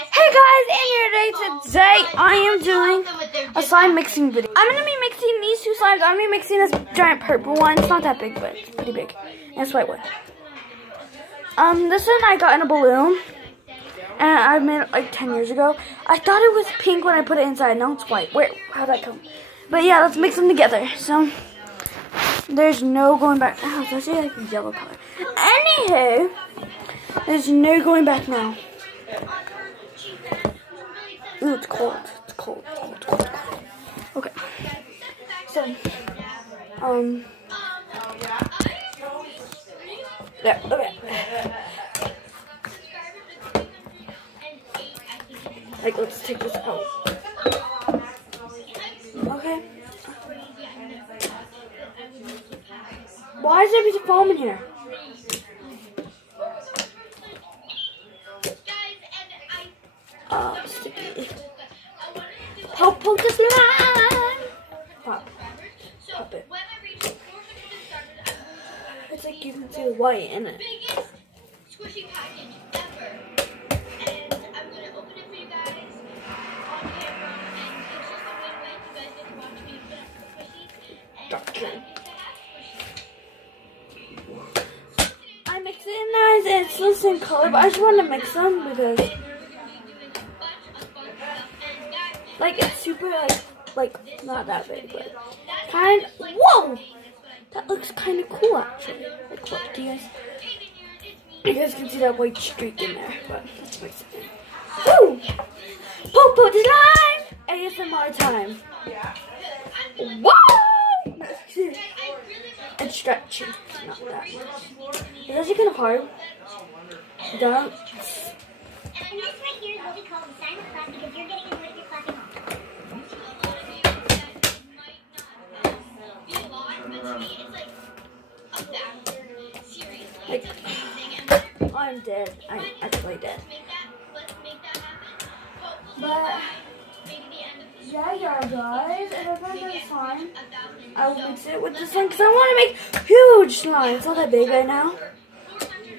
Hey guys, and here today I am doing a slime mixing video. I'm going to be mixing these two slimes. I'm going to be mixing this giant purple one. It's not that big, but it's pretty big. And it's white one. This one I got in a balloon. And I made it like 10 years ago. I thought it was pink when I put it inside. Now it's white. Where? How'd that come? But yeah, let's mix them together. So, there's no going back. Oh, it's actually like a yellow color. Anywho, there's no going back now. Ooh, it's cold. It's cold. It's cold. It's cold. It's cold. Okay. So, there. Okay. Like, let's take this out. Okay. Why is there a piece of foam in here? Sticky. Poke the slime! Pop. Pop it. It's like you can see the white in it. Squishy package ever. And I'm gonna open it for you guys on camera, and it's just a win-win. You guys get to watch me put up the squishies. I mix it in there, and it's the same color, but I just want to mix them because like it's super like not that big, but kind. Whoa, that looks kind of cool actually. Like, look, do you guys can see that white streak in there? But let's mix it in. Woo! Popo slime! ASMR time. Whoa! It's stretchy. Not that much. It's actually kind of hard. Don't. And this right here is what we call the silent clap because you're getting annoyed if you're clapping off. Like, I'm dead. I'm actually dead. But yeah, guys. If I find another slime, I will mix it with this one because I want to make huge slime. It's not that big right now,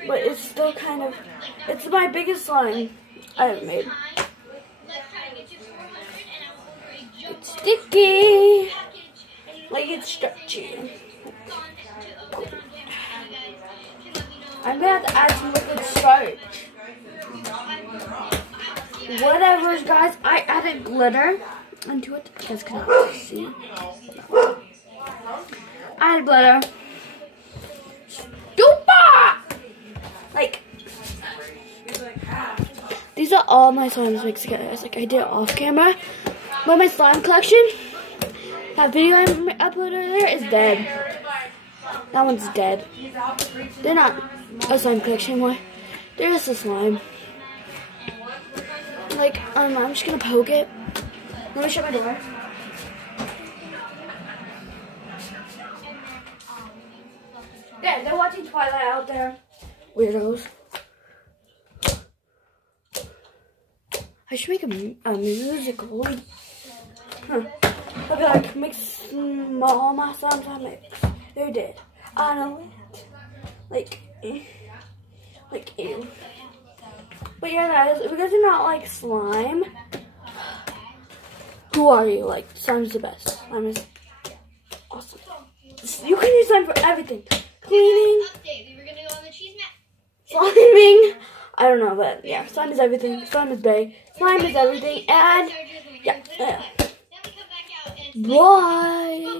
but it's still kind of. It's my biggest slime I have made. It's sticky, like it's stretchy. I'm gonna have to add some liquid starch. Whatever, guys. I added glitter into it. You guys cannot see. I added glitter. Stupid! Like, these are all my slimes mixed together. It's like I did it off camera. But my slime collection, that video I uploaded earlier, is dead. That one's dead. They're not a slime collection anymore. They're just a slime. Like, I'm just gonna poke it. Let me shut my door. Yeah, they're watching Twilight out there. Weirdos. I should make a musical. Huh. Okay, like, mix all my slimes I mix. They're dead. I know it. Like, ew. But yeah, guys, if you guys do not like slime, who are you? Like, slime's the best. Slime is awesome. You can use slime for everything. Cleaning, sliming, I don't know, but yeah, slime is everything. Slime is big. Slime is everything, and yeah. Bye.